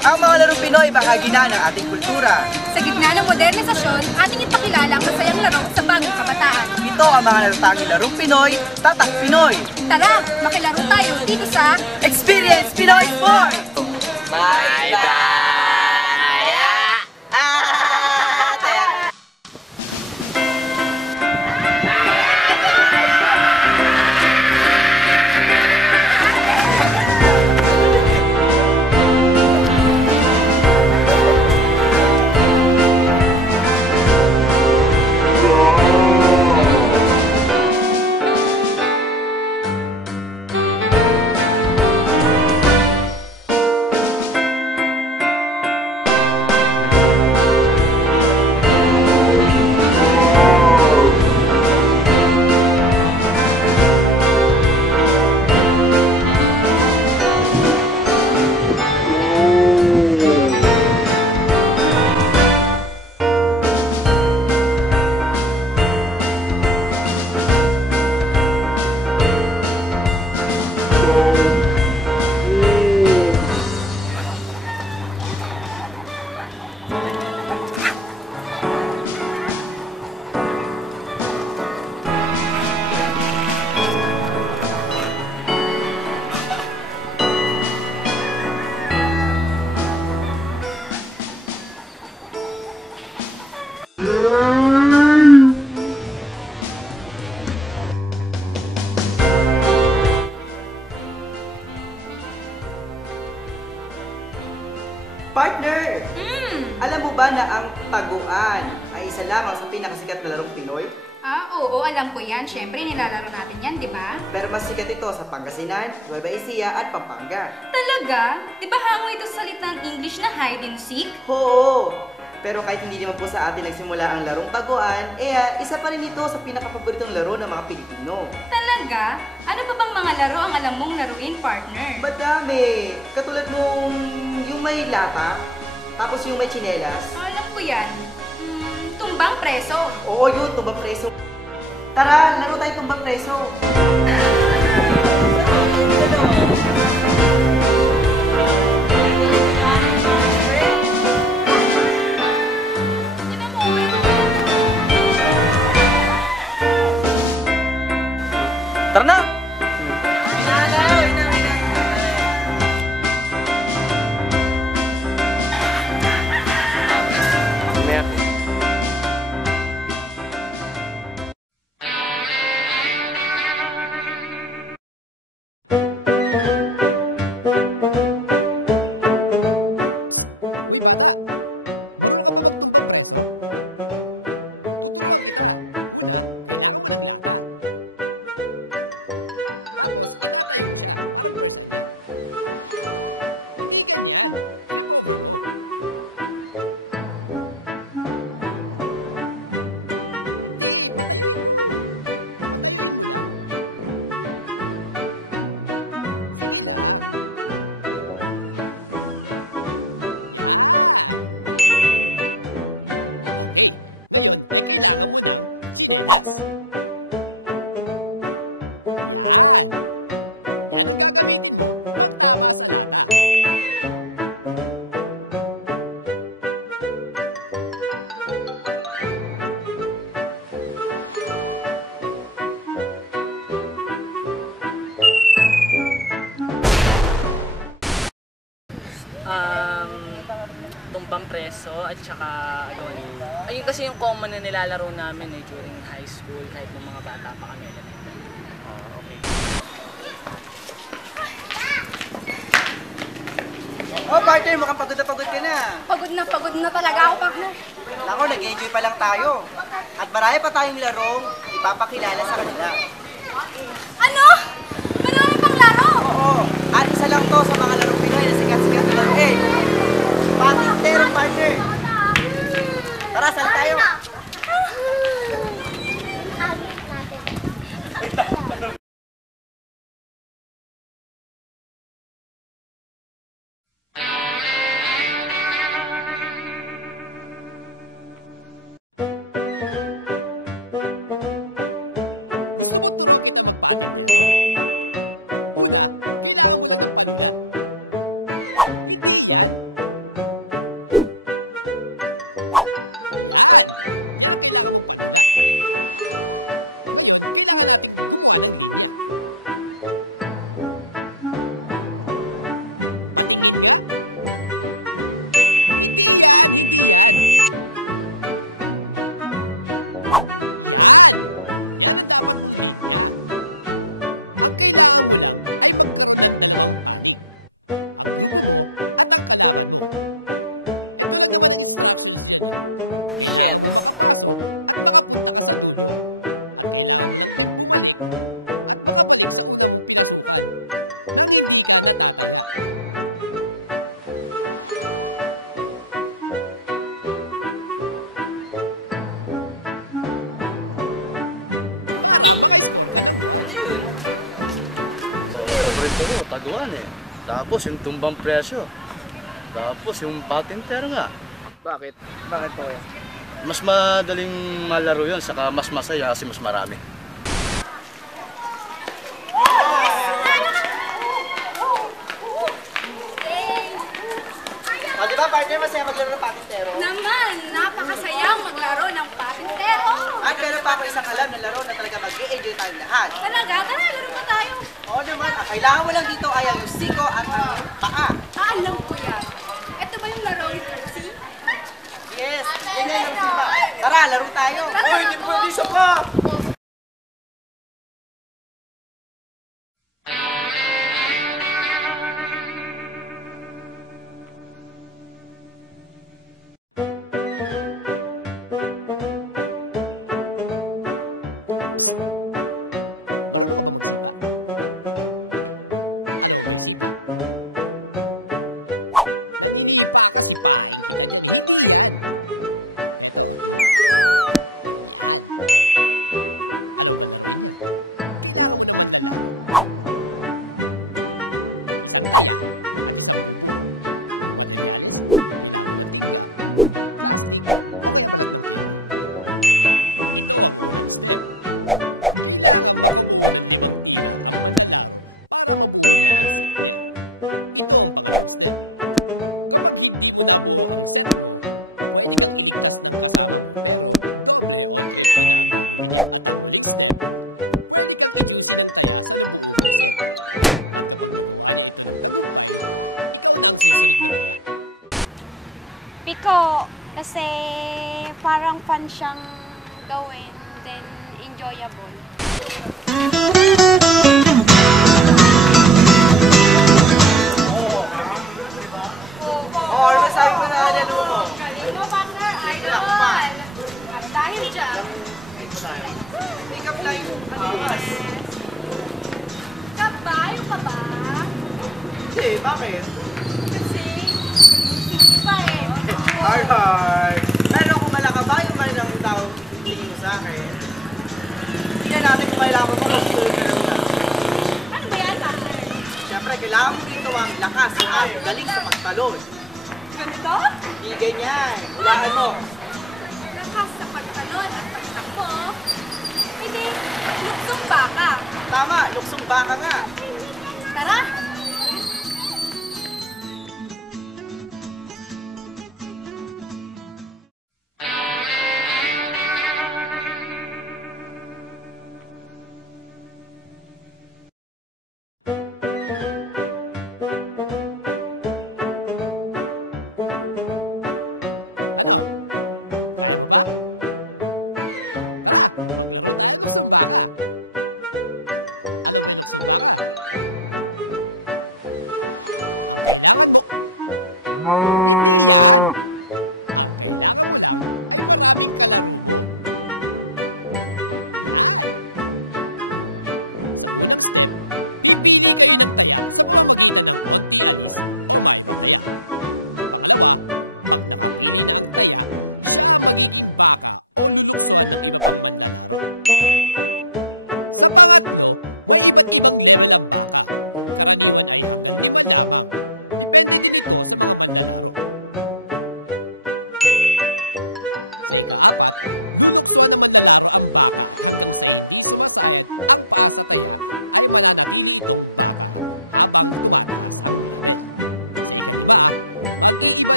Ang mga larong Pinoy, bahagi na ng ating kultura. Sa gitna ng modernisasyon, ating ipakilala ang masayang laro sa bagong kabataan. Ito ang mga natatanging larong Pinoy, Tatak Pinoy. Tara, makilaro tayo dito sa Experience Pinoy Sport! Bye-bye! Partner! Alam mo ba na ang taguan ay isa lamang sa pinakasikat na larong Pinoy? Oo, alam ko yan. Siyempre, nilalaro natin yan, di ba? Pero mas sikat ito sa Pangasinan, Nueva Ecija at Pampanga. Talaga? Di ba hango ito sa salitang English na hide and seek? Oo! Pero kahit hindi naman po sa atin nagsimula ang larong taguan, isa pa rin ito sa pinakapaboritong laro ng mga Pilipino. Talaga? Ano pa bang mga laro ang alam mong laruin, partner? Madami! Katulad nung yung may lata, tapos yung may tsinelas. Alam ko yan. Tumbang preso. Oo yun, tumbang preso. Tara, laro tayo tumbang preso. Tara na! Tumbang preso at saka ayun kasi yung common na nilalaro namin during high school kahit ng mga bata pa kami. Okay. Oh, partner, mukhang pagod na ka na. Pagod na talaga ako, partner. Nako, nag-enjoy pa lang tayo. At marami pa tayong larong ipapakilala sa kanila. Ano? Marami pang laro! Oo, at isa lang to sa mga larong Pinoy na sikat-sikat na laruin. Patintero, partner! Tara, saan tayo? Shit. Paborito ko, taguan eh. Tapos yung tumbang presyo. Tapos yung patintero nga. Bakit? Bakit po yan? Mas madaling malaro yun, saka mas masaya kasi mas marami. O, di ba, partner, masaya maglaro ng patintero? Naman, napakasayang maglaro ng patintero. At meron pa ako isang alam na laro na talaga mag-i-enjoy tayong lahat. Talaga? Tara, laro pa tayo. Oo naman, ang kailangan mo lang dito ay ang siko at ang paa. Alam ko yan. Ito ba yung laro ni Percy? Yes, ganyan yung sipa. Tara, laro tayo. Tara, Oy, hindi pwede isa ka. Piko, kasi parang fun siyang gawin, then enjoyable. Oo, ano masabi mo na lalo mo? Galing mo, partner. Idol. At dahil dyan, Pick up line. Yes. kabayo ka ba? Hindi, bakit? Kasi, hindi pa eh. Alright. Pero kung malakabayo pa rin ang tao tingin mo sa akin, tingnan natin kung kailangan mo mag-tuloy ka lang na. Ano ba yan, partner? Siyempre, kailangan mo dito ang lakas at galing sa pagtalon. Ganito? Hindi ganyan. Hulaan mo. Lakas sa pagtalon at pagtakbo. Hindi, luksong baka. Tama, luksong baka nga. Tara!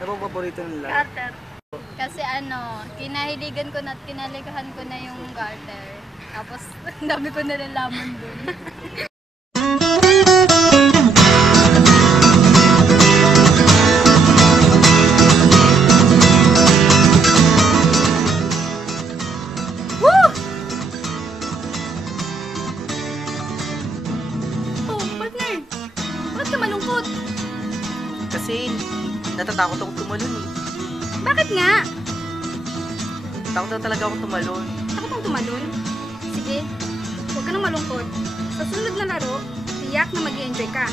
Ano bang paborito nila? Garter. Kasi kinahiligan ko na at kinaligahan ko na yung garter. Tapos, ang dami ko nalalaman dun. Woo! Oh, partner! Bakit ka malungkot? Kasi natatakot akong tumalon eh. Bakit nga? Takot na talaga akong tumalon. Takot kang tumalon? Sige, huwag ka nang malungkot. Sa sunod na laro, tiyak na mag-enjoy ka.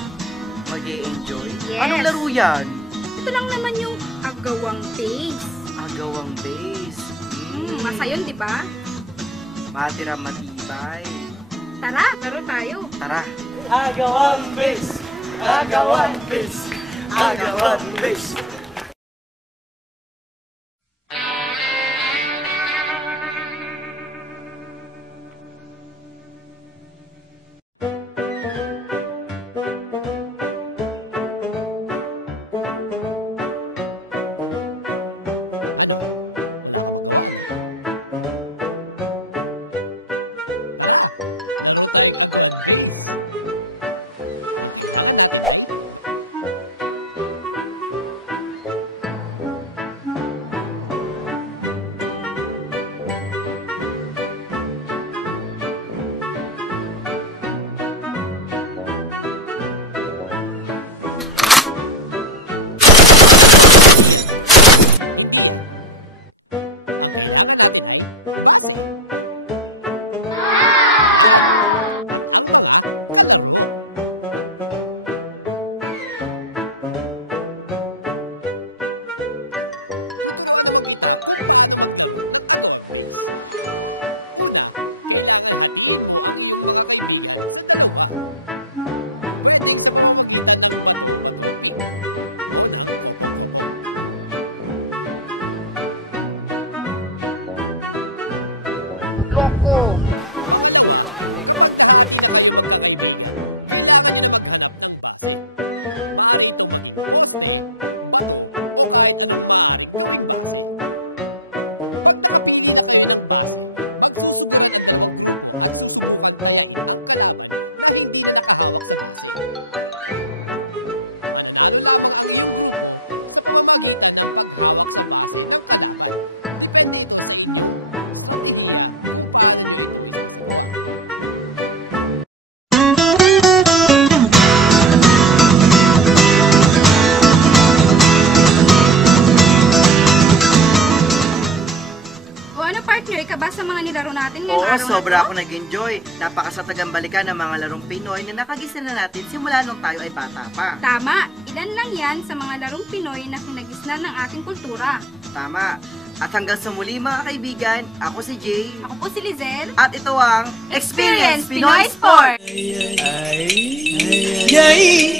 Mag-e-enjoy? Yes. Anong laro yan? Ito lang naman yung agawang base. Agawang base. Masa yun, di ba? Matira matibay. Tara, laro tayo. Tara. Agawang base! Agawang base! Agawang base! Sa mga nilaro natin ngayong Oo, araw sobra na to. ako nag-enjoy. Napakasatagang balikan ng mga larong Pinoy na nakagisa na natin simula nung tayo ay bata pa. Tama, ilan lang yan sa mga larong Pinoy na kinagisnan ng ating kultura. Tama. At hanggang sa muli mga kaibigan, ako si Jay. Ako po si Lizel. At ito ang Experience Pinoy Sport! Yay!